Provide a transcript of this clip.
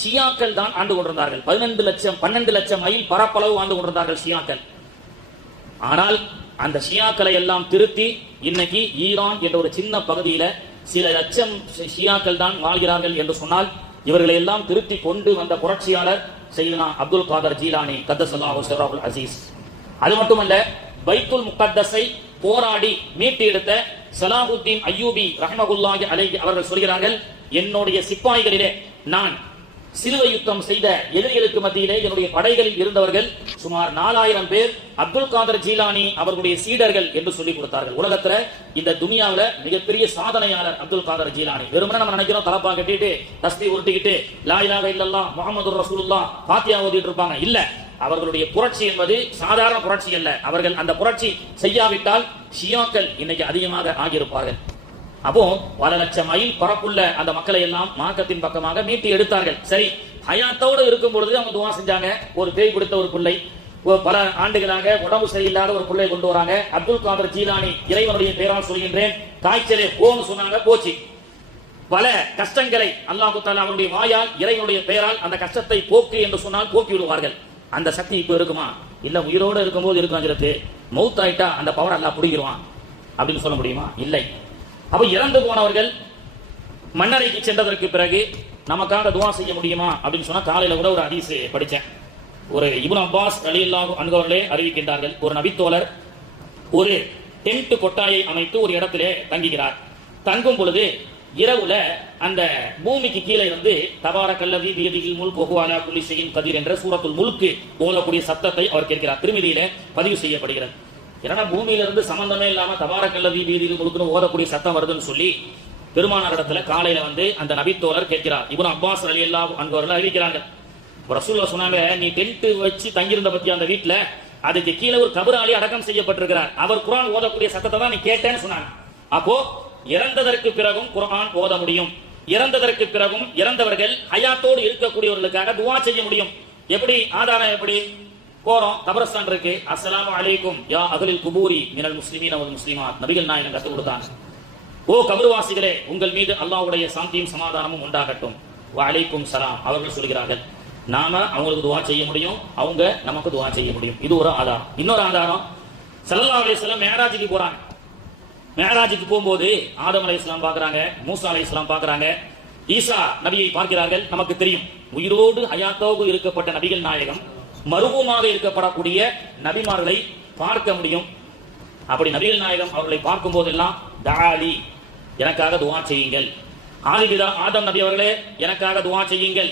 ஷியாக்கள் தான் ஆண்டு கொண்டிருந்தார்கள். பதினெண்டு லட்சம் பன்னெண்டு லட்சம் மைல் பரப்பளவு ஆண்டு கொண்டிருந்தார்கள் ஷியாக்கள். ஆனால் அந்த ஷியாக்களை எல்லாம் திருத்தி இன்னைக்கு ஈரான் என்ற ஒரு சின்ன பகுதியில சில லட்சம் ஷியாக்கள் தான் வாழ்கிறார்கள் என்று சொன்னால் இவர்களை எல்லாம் திருத்தி கொண்டு வந்த புரட்சியாளர் செய்தனா அப்துல் காதர் ஜீலானி கத்தசல்லாஹு சிராபுல் அசீஸ். அது மட்டுமல்ல பைத்துல் முகத்தஸை போராடி மீட்டு எடுத்த சலாஹுத்தீன் அய்யூபி ரஹமகுல்லாஹி அலை அவர்கள் சொல்கிறார்கள் என்னுடைய சிப்பாய்களிலே நான் சிலுவை யுத்தம் செய்த எதிரிகளுக்கு மத்தியிலே என்னுடைய படைகளில் இருந்தவர்கள் சுமார் நாலாயிரம் பேர் அப்துல் காதர் ஜீலானி அவர்களுடைய சீடர்கள் என்று சொல்லிக் கொடுத்தார்கள். உலகத்துல இந்த துனியாவில மிகப்பெரிய சாதனையாளர் அப்துல் காதர் ஜீலானி. வெறுமனே நம்ம நினைக்கிறோம் தலப்பா கட்டிட்டு தஸ்தி உருட்டிக்கிட்டு லாயிலாக இலாஹ முகமது ரசூலுல்லா பாத்தியா ஓதிட்டு இருப்பாங்க. இல்ல அவர்களுடைய புரட்சி என்பது சாதாரண புரட்சி அல்ல. அவர்கள் அந்த புரட்சி செய்யாவிட்டால் ஷியாக்கள் இன்னைக்கு அதிகமாக ஆகியிருப்பார்கள். அப்போ பல லட்சம் மைல் பரப்புள்ள அந்த மக்களை எல்லாம் மார்க்கத்தின் பக்கமாக மீட்டி எடுத்தார்கள். சரி ஹயாத்தோடு இருக்கும் பொழுது அவங்க துவா செஞ்சாங்க. ஒரு பேய் பிடித்த ஒரு பிள்ளை. பல ஆண்டுகளாக உடம்பு சரியில்லாத ஒரு பிள்ளை கொண்டு வராங்க. அப்துல் காதர் ஜீலானி இறைவனுடைய பெயரால் சொல்கின்றேன். காய்ச்சலே போன்னு சொன்னாங்க போச்சு. பல கஷ்டங்களை அல்லாஹு தாலா அவருடைய வாயால் இறைவனுடைய பெயரால் அந்த கஷ்டத்தை போக்கு என்று சொன்னால் போக்கி விடுவார்கள். அந்த சக்தி இப்ப இருக்குமா? இல்ல உயிரோடு இருக்கும்போது இருக்குங்கிறது மவுத் ஆயிட்டா அந்த பவர் எல்லாம் பிடிங்கிருவான். அப்படின்னு சொல்ல முடியுமா? இல்லை. அப்ப இறந்து போனவர்கள் மன்னரைக்கு சென்றதற்கு பிறகு நமக்காக துவா செய்ய முடியுமா அப்படின்னு சொன்னா காலையில கூட ஒரு ஹதீஸ் படித்தேன் ஒரு இபுன் அப்பாஸ் அலியல்லாஹு அன்கவர்களே அறிவிக்கின்றார்கள் ஒரு நபித்தோழர் ஒரு டென்ட் கொட்டாயை அமைத்து ஒரு இடத்திலே தங்குகிறார். தங்கும் பொழுது இரவுல அந்த பூமிக்கு கீழே இருந்து தபார கல்லவி வீதியில் முல் பொகுவாலா புள்ளி செய்யும் கதிர் என்ற சூரத்துள் முழுக்கு ஓதக்கூடிய சத்தத்தை அவர் கேட்கிறார். திருமதியில பதிவு செய்யப்படுகிறது. ஏன்னா பூமியில இருந்து சம்பந்தமே இல்லாம தபாரக்கல்லதி கல்லவி வீதியில் முழுக்குன்னு ஓதக்கூடிய சத்தம் வருதுன்னு சொல்லி பெருமானார் இடத்துல காலையில வந்து அந்த நபித்தோழர் கேட்கிறார். இவன் அப்பாஸ் அலி அல்லா அன்பவர்கள் அறிவிக்கிறாங்க ரசூல்லா சொன்னாங்க நீ டென்ட் வச்சு தங்கியிருந்த பத்தி அந்த வீட்டுல அதுக்கு கீழே ஒரு கபராளி அடக்கம் செய்யப்பட்டிருக்கிறார். அவர் குரான் ஓதக்கூடிய சத்தத்தை தான் நீ கேட்டேன்னு சொன்னாங்க. அப்போ இறந்ததற்கு பிறகும் குரான் ஓத முடியும். இறந்ததற்கு பிறகும் இறந்தவர்கள் ஹயாத்தோடு இருக்கக்கூடியவர்களுக்காக துவா செய்ய முடியும். எப்படி? ஆதாரம் எப்படி? போறோம். கபரஸ்தான் இருக்கு. அஸ்ஸலாமு அலைக்கும். யா அகலில் குபூரி மினல் முஸ்லிமீன் அவல் முஸ்லிமாத். நபிகள் நாயகன் கற்றுக் கொடுத்தாங்க. ஓ கபருவாசிகளே உங்கள் மீது அல்லாவுடைய சாந்தியும் சமாதானமும் உண்டாகட்டும். வலைக்கும் சலாம். அவர்கள் சொல்கிறார்கள் நாம அவங்களுக்கு துவா செய்ய முடியும். அவங்க நமக்கு துவா செய்ய முடியும். இது ஒரு ஆதாரம். இன்னொரு ஆதாரம் சல்லா அலி இஸ்லாம் மேராஜுக்கு போறாங்க. மேராஜுக்கு போகும்போது ஆதம் அலி இஸ்லாம் பாக்குறாங்க மூசா அலி இஸ்லாம் பாக்குறாங்க ஈசா நபியை பார்க்கிறார்கள். நமக்கு தெரியும் உயிரோடு ஹயாத்தோடு இருக்கப்பட்ட நபிகள் நாயகம் மருவமாக இருக்கப்படக்கூடிய நபிமார்களை பார்க்க முடியும். அப்படி நபிகள் நாயகம் அவர்களை பார்க்கும் போதெல்லாம் தாலி எனக்காக துவா செய்யுங்கள். ஆதிபிதா ஆதம் நபி அவர்களே எனக்காக துவா செய்யுங்கள்.